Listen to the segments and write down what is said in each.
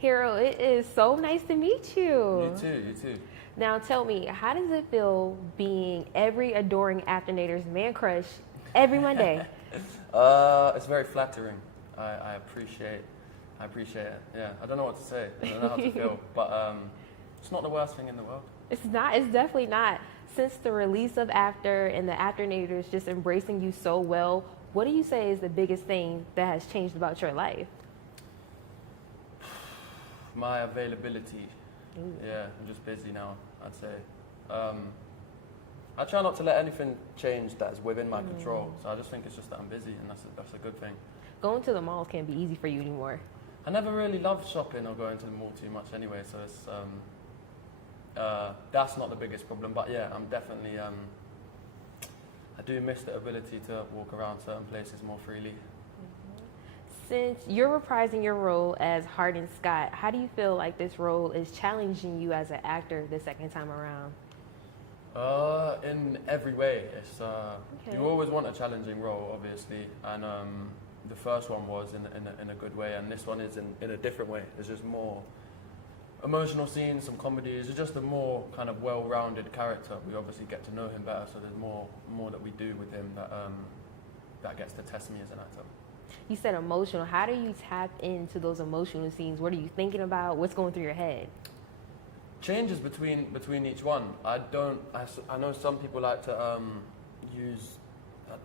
Hero, it is so nice to meet you. You too, you too. Now tell me, how does it feel being every adoring Afternator's man crush every Monday? It's very flattering. I appreciate it. Yeah, I don't know what to say. I don't know how to feel, but it's not the worst thing in the world. It's not. It's definitely not. Since the release of After and the Afternators just embracing you so well, what do you say is the biggest thing that has changed about your life? My availability. Ooh. Yeah, I'm just busy now, I'd say. I try not to let anything change that is within my control. So I just think it's just that I'm busy, and that's a good thing. Going to the malls can't be easy for you anymore. I never really loved shopping or going to the mall too much anyway, so it's that's not the biggest problem. But yeah, I'm definitely I do miss the ability to walk around certain places more freely. Since you're reprising your role as Hardin Scott, how do you feel like this role is challenging you as an actor the second time around? In every way. It's you always want a challenging role, obviously, and the first one was in a good way, and this one is in a different way. There's just more emotional scenes, some comedies. It's just a more kind of well-rounded character. We obviously get to know him better, so there's more that we do with him that gets to test me as an actor. You said emotional. How do you tap into those emotional scenes? What are you thinking about? What's going through your head? Changes between each one. I know some people like to use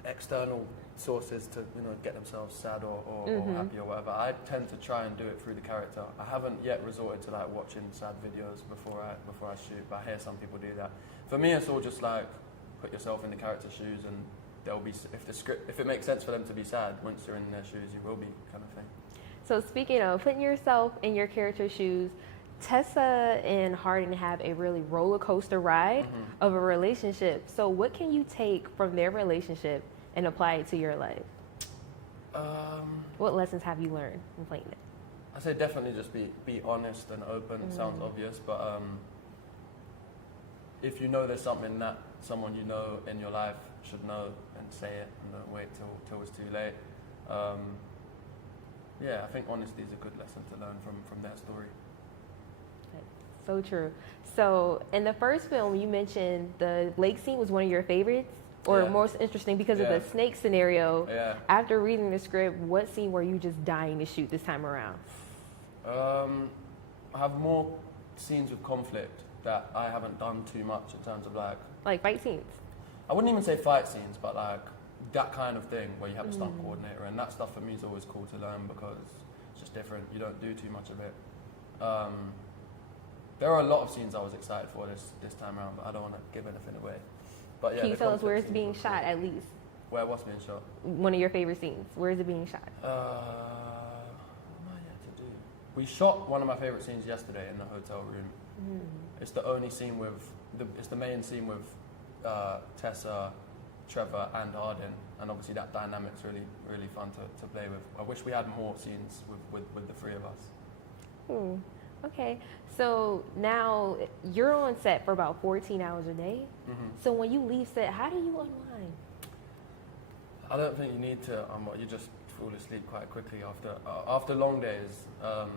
external sources to get themselves sad or happy or whatever. I tend to try and do it through the character. I haven't yet resorted to like watching sad videos before I shoot, but I hear some people do that. For me, it's all just like put yourself in the character's shoes, and there'll be, if it makes sense for them to be sad, once you're in their shoes, you will be, kind of thing. So speaking of putting yourself in your character's shoes, Tessa and Hardin have a really roller coaster ride of a relationship. So what can you take from their relationship and apply it to your life? What lessons have you learned from playing it? I say definitely just be honest and open. It sounds obvious, but if you know there's something that someone you know in your life should know, and say it, and don't wait till it's too late. Yeah, I think honesty is a good lesson to learn from their story. So true. So in the first film, you mentioned the lake scene was one of your favorites, or most interesting because of the snake scenario. Yeah. After reading the script, what scene were you just dying to shoot this time around? I have more scenes with conflict that I haven't done too much in terms of like fight scenes. I wouldn't even say fight scenes, but like that kind of thing where you have a stunt coordinator, and that stuff for me is always cool to learn because it's just different. You don't do too much of it. There are a lot of scenes I was excited for this time around, but I don't want to give anything away. But yeah, can you tell us where it's being shot at least? Where what's being shot? One of your favorite scenes. Where is it being shot? What am I yet to do? We shot one of my favorite scenes yesterday in the hotel room. It's the only scene it's the main scene with Tessa, Trevor, and Hardin, and obviously that dynamic's really fun to play with. I wish we had more scenes with the three of us. Okay, so now you're on set for about 14 hours a day. So when you leave set, how do you unwind? I don't think you need to. You just fall asleep quite quickly after long days. I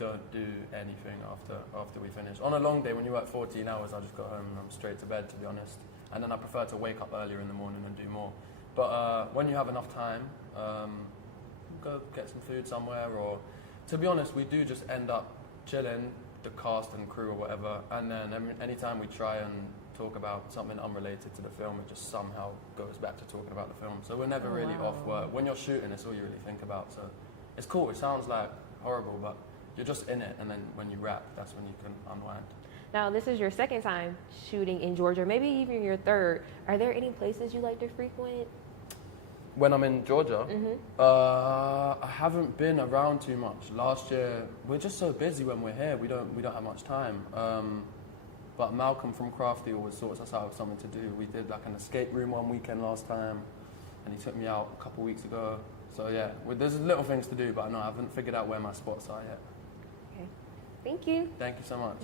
don't do anything after we finish. On a long day, when you work 14 hours, I just go home and I'm straight to bed, to be honest. And then I prefer to wake up earlier in the morning and do more. But when you have enough time, go get some food somewhere, or to be honest, we do just end up chilling, the cast and crew or whatever, and then anytime we try and talk about something unrelated to the film, it just somehow goes back to talking about the film. So we're never really off work. When you're shooting, it's all you really think about. So it's cool. It sounds like horrible, but you're just in it, and then when you wrap, that's when you can unwind. Now, this is your second time shooting in Georgia, maybe even your third. Are there any places you like to frequent? When I'm in Georgia, I haven't been around too much. Last year, we're just so busy when we're here. We don't have much time. But Malcolm from Crafty always sorts us out with something to do. We did like an escape room one weekend last time, and he took me out a couple weeks ago. So yeah, there's little things to do, but I haven't figured out where my spots are yet. Okay, thank you. Thank you so much.